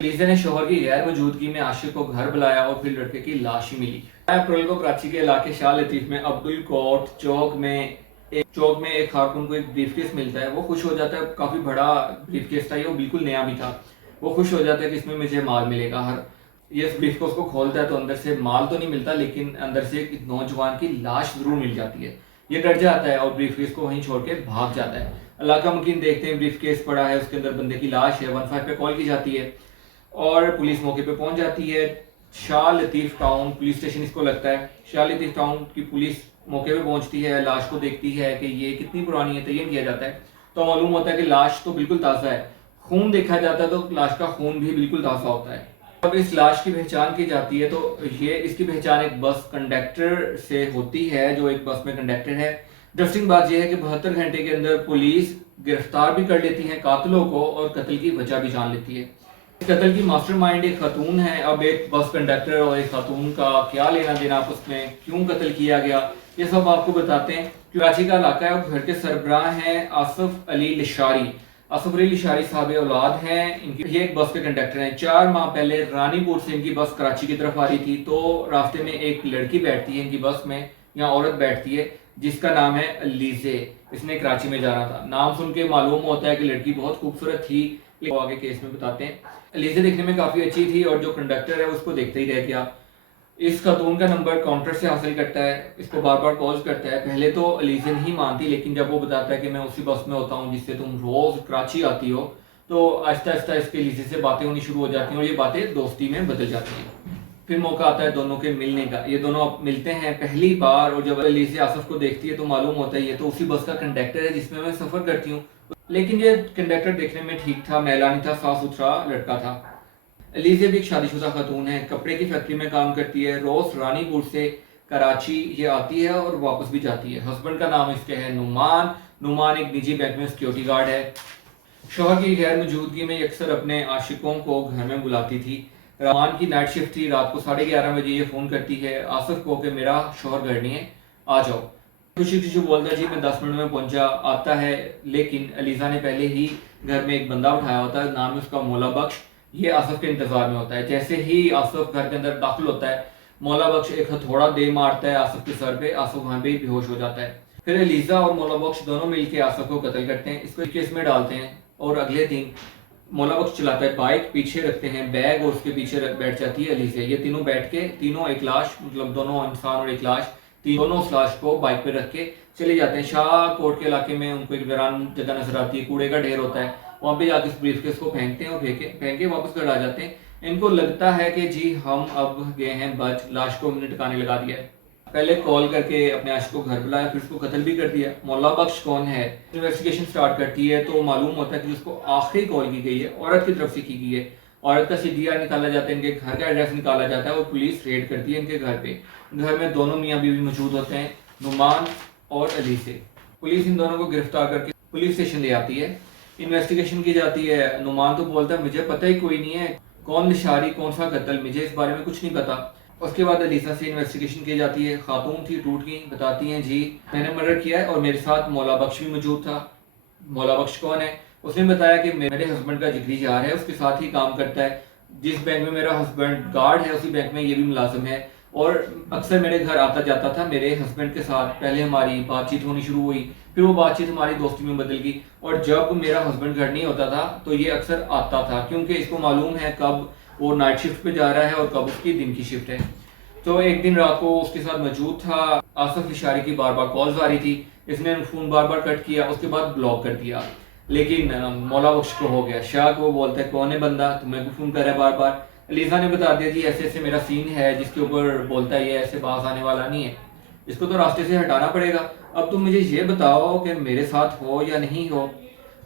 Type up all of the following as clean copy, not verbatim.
Police ने शोहर की गैर मौजूदगी में आशिक को घर बुलाया और फिर लड़के की लाश ही मिली। 9 अप्रैल को कराची के इलाके शाह लतीफ में अब्दुल कोट चौक में एक कारकुन को एक ब्रीफकेस मिलता है। वो खुश हो जाता है, काफी बड़ा ब्रीफकेस था ये, वो बिल्कुल नया भी था। वो खुश हो जाता है कि इसमें मुझे माल मिलेगा। हर ये इस ब्रीफकेस को खोलता है तो अंदर से माल तो नहीं मिलता, लेकिन अंदर से एक नौजवान की लाश जरूर मिल जाती है। ये डर जाता है और ब्रीफकेस को वहीं छोड़ के भाग जाता है। अल्लाह का मुकीन देखते हैं ब्रीफकेस पड़ा है, उसके अंदर बंदे की लाश है। 15 पे कॉल की जाती है और पुलिस मौके पे पहुंच जाती है। Shah Latif town police station इसको लगता है। शाह लतीफ टाउन की पुलिस मौके पे पहुंचती है, लाश को देखती है कि ये कितनी पुरानी है, तयन किया जाता है तो मालूम होता है कि लाश तो बिल्कुल ताज़ा है। खून देखा जाता है तो लाश का खून भी बिल्कुल ताज़ा होता है। अब इस लाश की पहचान की जाती है तो ये इसकी पहचान एक बस कंडक्टर से होती है, जो एक बस में कंडक्टर है। इंटरेस्टिंग बात यह है कि 72 घंटे के अंदर पुलिस गिरफ्तार भी कर लेती है कातिलों को और कत्ल की वजह भी जान लेती है। कत्ल की मास्टरमाइंड एक खातून है। अब एक बस कंडक्टर और एक खातून का क्या लेना देना आपस में, क्यों कत्ल किया गया, ये सब आपको बताते हैं। कराची का इलाका है, घर के सरबराह हैं आसफ अली लिशारी। आसफ अली लिशारी साहब औलाद हैं। इनकी ये एक बस के कंडक्टर हैं। 4 माह पहले रानीपुर से इनकी बस कराची की तरफ आ रही थी तो रास्ते में एक लड़की बैठती है इनकी बस में, या औरत बैठती है जिसका नाम है अलीजे। इसने कराची में जाना था। नाम सुन के मालूम होता है कि लड़की बहुत खूबसूरत थी, लेकिन आगे केस में बताते हैं। अलीजे देखने में काफी अच्छी थी और जो कंडक्टर है उसको देखते ही रह गया। इस खातून का नंबर काउंटर से हासिल करता है, इसको बार बार कॉल करता है। पहले तो अलीजे नहीं मानती, लेकिन जब वो बताता है कि मैं उसी बस में होता हूँ जिससे तुम रोज कराची आती हो, तो आहिस्ता आहिस्ता इसके अलीजे से बातें होनी शुरू हो जाती हैं और ये बातें दोस्ती में बदल जाती हैं। फिर मौका आता है दोनों के मिलने का। ये दोनों मिलते हैं पहली बार और जब अलीजे आसफ को देखती है तो मालूम होता है ये तो उसी बस का कंडक्टर है जिसमें मैं सफर करती हूँ। लेकिन ये कंडक्टर देखने में ठीक था, मैला नहीं था, साफ सुथरा लड़का था। अलीजे भी एक शादीशुदा खातून है, कपड़े की फैक्ट्री में काम करती है। रोज रानीपुर से कराची ये आती है और वापस भी जाती है। हस्बैंड का नाम इसके है नुमान। नुमान एक निजी बैंक में सिक्योरिटी गार्ड है। शौहर की गैर मौजूदगी में अक्सर अपने आशिकों को घर में बुलाती थी। रहमान की नाइट शिफ्ट थी। रात को 11:30 बजे ये फोन करती है आसिफ को कि मेरा शौहर घर नहीं है, आ जाओ। खुशी खुशी बोलता है जी मैं 10 मिनट में पहुंचा। आता है, लेकिन अलीजा ने पहले ही घर में एक बंदा उठाया होता है, नाम है उसका मौला बख्श। ये आसिफ के इंतजार में होता है। जैसे ही आसिफ घर के अंदर दाखिल होता है, मौला बख्श एक हथौड़ा दे मारता है आसिफ के सर पे। आसिफ वहां पे ही बेहोश हो जाता है। फिर अलीजा और मौला बख्श दोनों मिलकर आसिफ को कत्ल करते हैं, इसको केस में डालते हैं। और अगले दिन मौला बख्श चलाता है बाइक, पीछे रखते हैं बैग और उसके पीछे बैठ जाती है अलीजा। ये तीनों बैठ के, तीनों एक लाश, मतलब दोनों इंसान और एक लाश, दोनों उस लाश को बाइक पे रख के चले जाते हैं। शाह कोट के इलाके में उनको एक वीरान जगह नजर आती है, कूड़े का ढेर होता है। वहां पे जाके उस ब्रीफकेस को फेंकते हैं और फेंक के वापस घर आ जाते हैं। इनको लगता है कि जी हम अब गए हैं बच, लाश को हमने टिकाने लगा दिया है। पहले कॉल करके अपने आशिक को घर बुलाया, फिर उसको कत्ल भी कर दिया। मौला बख्श कौन है, इन्वेस्टिगेशन स्टार्ट करती है तो मालूम होता है कि उसको आखिरी कॉल की गई है औरत की तरफ से की गई है। औरत का सीडीआर निकाला जाता है, इनके घर का एड्रेस निकाला जाता है और पुलिस रेड करती है इनके घर पे। घर में दोनों मियाँ बीवी मौजूद होते हैं, नुमान और अली से। पुलिस इन दोनों को गिरफ्तार करके पुलिस स्टेशन ले आती है। इन्वेस्टिगेशन की जाती है। नुमान तो बोलता है मुझे पता ही कोई नहीं है, कौन निशारी, कौन सा कत्ल, मुझे इस बारे में कुछ नहीं पता। उसके बाद अलीसा से इन्वेस्टिगेशन की जाती है। खातून थी, टूट गई, बताती हैं जी मैंने मर्डर किया है और मेरे साथ मौला बख्श भी मौजूद था। मौला बख्श कौन है, उसने बताया कि मेरे हस्बैंड का जिगरी यार है, उसके साथ ही काम करता है। जिस बैंक में मेरा हस्बैंड गार्ड है उसी बैंक में ये भी मुलाजिम है और अक्सर मेरे घर आता जाता था। मेरे हस्बैंड के साथ पहले हमारी बातचीत होनी शुरू हुई, फिर वो बातचीत हमारी दोस्ती में बदल गई और जब मेरा हस्बैंड घर नहीं होता था तो ये अक्सर आता था, क्योंकि इसको मालूम है कब वो नाइट शिफ्ट पे जा रहा है और कब उसकी दिन की शिफ्ट है। तो एक दिन रात को उसके साथ मौजूद था। आसफ लिशारी की बार बार कॉल्स आ रही थी, इसने फोन बार बार कट किया, उसके बाद ब्लॉक कर दिया। लेकिन मौला बख्श को हो गया शक। वो बोलता है कौन है बंदा, तुम्हें भी फोन कर रहा है बार बार। अलीजा ने बता दिया जी ऐसे ऐसे मेरा सीन है, जिसके ऊपर बोलता है ये ऐसे बाज आने वाला नहीं है, इसको तो रास्ते से हटाना पड़ेगा। अब तुम मुझे ये बताओ कि मेरे साथ हो या नहीं हो।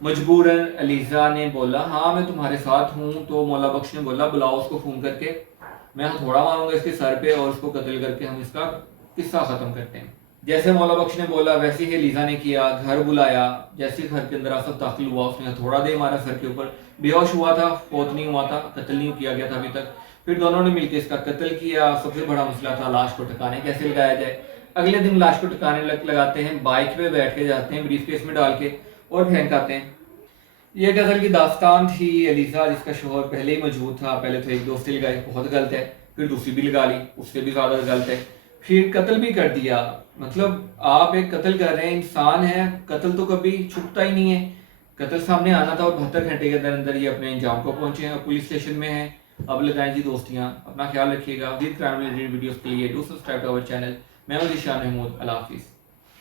मजबूरन अलीजा ने बोला हाँ मैं तुम्हारे साथ हूँ। तो मौला बख्श ने बोला बुलाओ उसको फोन करके, मैं हथौड़ा मारूंगा इसके सर पे और उसको कत्ल करके हम इसका किस्सा खत्म करते हैं। जैसे मौला बख्श ने बोला वैसे ही लीजा ने किया। घर बुलाया, जैसे घर के अंदर आसफ दाखिल हुआ उसने हथौड़ा दे मारा सर के ऊपर। बेहोश हुआ था, फोत नहीं हुआ था, कत्ल नहीं किया गया था अभी तक। फिर दोनों ने मिलकर इसका कत्ल किया। सबसे बड़ा मसला था लाश को ठिकाने कैसे लगाया जाए। अगले दिन लाश को ठिकाने लगाते हैं, बाइक पे बैठ के जाते हैं, ब्रीफकेस में डाल के और फेंक आते हैं। ये गज़ल की दास्तान थी एलिज़ा, जिसका शोहर पहले ही मौजूद था। पहले तो एक दोस्ती लगाई, बहुत गलत है, फिर दूसरी भी लगा ली, उससे भी ज़्यादा गलत है, फिर कत्ल भी कर दिया। मतलब आप एक कत्ल कर रहे हैं, इंसान है, कत्ल तो कभी छुपता ही नहीं है। कत्ल सामने आना था और 72 घंटे के अंदर अंदर ये अपने अंजाम को पहुंचे हैं और पुलिस स्टेशन में हैं। अब लगाएं जी दोस्तियाँ। अपना ख्याल रखिएगा। क्राइम रिलेटेड वीडियोस के लिए do subscribe to our channel. मैं हूं ज़ीशान महमूद। अल्लाह हाफिज़।